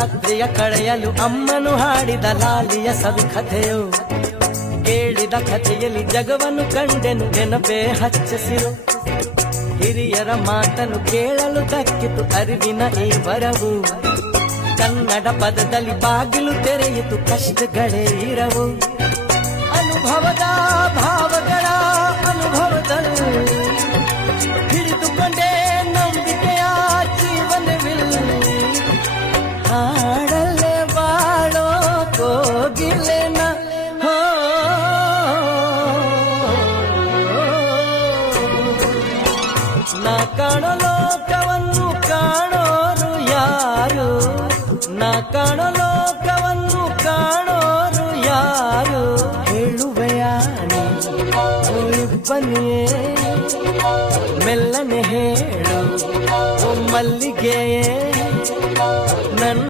ರಾತ್ರಿಯ ಕಳೆಯಲು ಅಮ್ಮನು ಹಾಡಿದ ಲಾಲಿಯ ಸವಿ ಕಥೆಯು ಕೇಳಿದ ಕಥೆಯಲ್ಲಿ ಜಗವನ್ನು ಕಂಡೆನು ನೆನಪೇ ಹಚ್ಚಿಸಿರು ಹಿರಿಯರ ಮಾತನ್ನು ಕೇಳಲು ದಕ್ಕಿತು ಅರಿವಿನ ಈ ವರವು ಕನ್ನಡ ಪದದಲ್ಲಿ ಬಾಗಿಲು ತೆರೆಯಿತು ಕಷ್ಟಗಳೇ ಇರವು ಅನುಭವದ ಭಾವಗಳ ಅನುಭವದಲ್ಲಿ ಹಿಡಿದುಕೊಂಡೇ ನಂಬಿಕೆಯ ಜೀವನವಿಲ್ಲಿ ಹಾಡಲ್ಲೇ ಬಾಳೋ ಕೋಗಿಲೆನ ನಾ ಕಾಣೋ ಲೋಕವನ್ನು ಕಾಣೋರು ಯಾರು ನಾ ಕಾಣೋ ಲೋಕವನ್ನು ಕಾಣೋರು ಯಾರು ಹೇಳುವೆಯ ಬನ್ನಿಯೇ ಮೆಲ್ಲನೆ ಹೇಳು ಮಲ್ಲಿಗೆಯೇ ನನ್ನ